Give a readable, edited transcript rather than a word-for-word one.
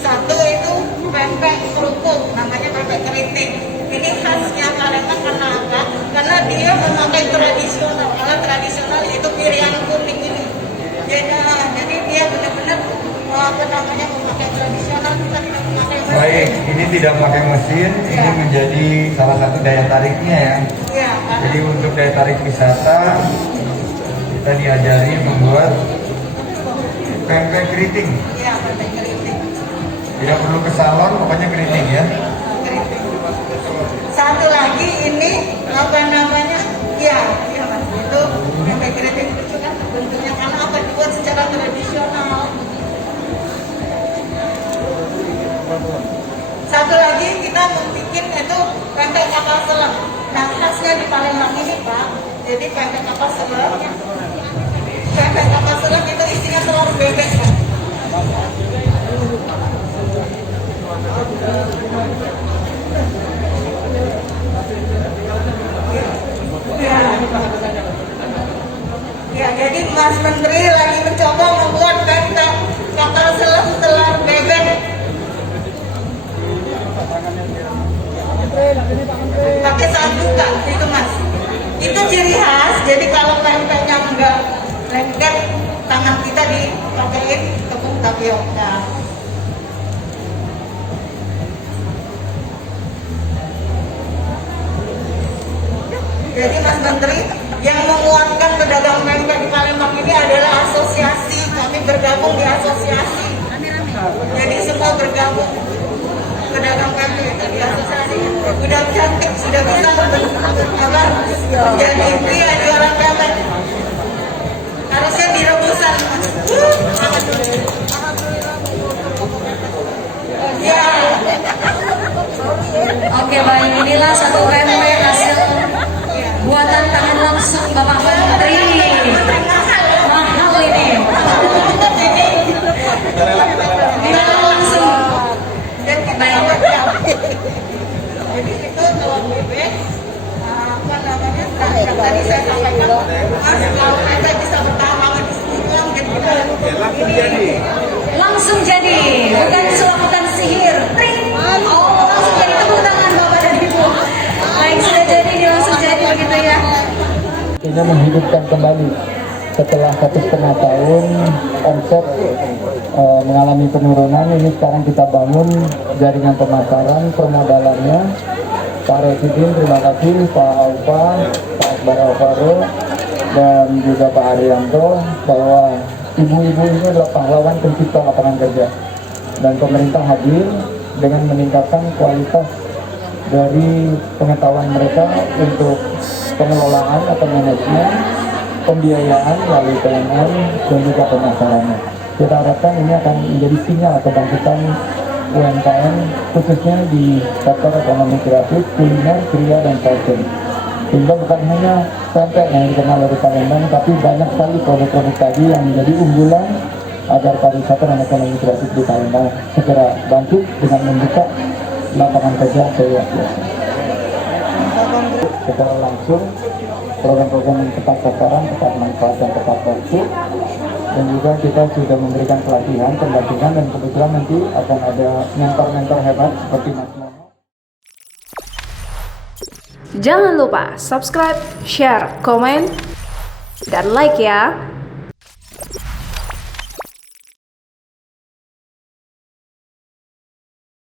Satu itu pempek kerupuk, namanya pempek keriting. Ini khasnya Palembang karena apa? Karena dia memakai tradisional. Kalau tradisional itu piring kuning ini. Jadi dia benar-benar memakai tradisional, kita tidak memakai mesin. Baik, ini tidak pakai mesin, ini menjadi salah satu daya tariknya ya. Iya. Jadi untuk daya tarik wisata, kita diajari membuat pempek keriting. Iya, pempek keriting. Tidak perlu ke salon, pokoknya keriting ya. Keriting. Satu lagi ini apa namanya? Iya Mas. Itu pempek keriting itu kan bentuknya karena apa dibuat secara tradisional. Satu lagi kita membuat itu pempek kapal selam. Nah khasnya di Palembang ini Pak, jadi pempek kapal selam. Pempek kapal selam itu isinya telur bebek Pak. Ya, jadi Mas Menteri lagi mencoba membuat pempek kapal selam telur bebek. Pakai sanduka itu Mas. Itu ciri khas. Jadi kalau pempeknya enggak lengket, tangan kita dipakein tepung tapioka. Jadi Mas Menteri yang menguatkan pedagang pempek di Palembang ini adalah asosiasi. Kami bergabung di asosiasi. Jadi semua bergabung. Pedagang pempek itu di asosiasi. Udah cantik, sudah bisa menjadi pria jualan pempek. Harusnya direbusan. Ya. Oke baik, inilah satu pempek hasil buatan tangan langsung Bapak Menteri. Mahal ini. Kita langsung. Jadi itu telur bebek, apa namanya? Yang tadi saya sampaikan, Mas kalau pempek bisa bertahan lama di sini Langsung jadi, bukan sulap, bukan sihir. Tring. Oh, langsung jadi, tepuk tangan Bapak dan Ibu. Baik, sudah jadi, dia langsung jadi begitu ya. Ini menghidupkan kembali setelah 1,5 tahun omset mengalami penurunan. Ini sekarang kita bangun jaringan pemasaran, permodalannya. Pak Residen, terima kasih Pak Aupa, Pak Akbar Alvaro, dan juga Pak Arianto, bahwa ibu-ibu ini adalah pahlawan pencipta lapangan kerja. Dan pemerintah hadir dengan meningkatkan kualitas dari pengetahuan mereka untuk pengelolaan atau manajemen, pembiayaan melalui PNM, dan juga pemasarannya. Kita harapkan ini akan menjadi sinyal kebangkitan UMKM, khususnya di sektor ekonomi kreatif, kuliner, kria, dan fashion. Sehingga bukan hanya pempek yang dikenal dari Palembang, tapi banyak sekali produk-produk tadi yang menjadi unggulan agar pariwisata dan ekonomi kreatif di Palembang segera bangkit dengan membuka lapangan kerja seluas-luasnya. Secara langsung, program-program yang tepat sasaran, tepat manfaat, dan tepat waktu. Dan juga kita sudah memberikan pelatihan, pendampingan, dan kebetulan nanti akan ada mentor-mentor hebat seperti Mas Mono. Jangan lupa subscribe, share, komen, dan like ya.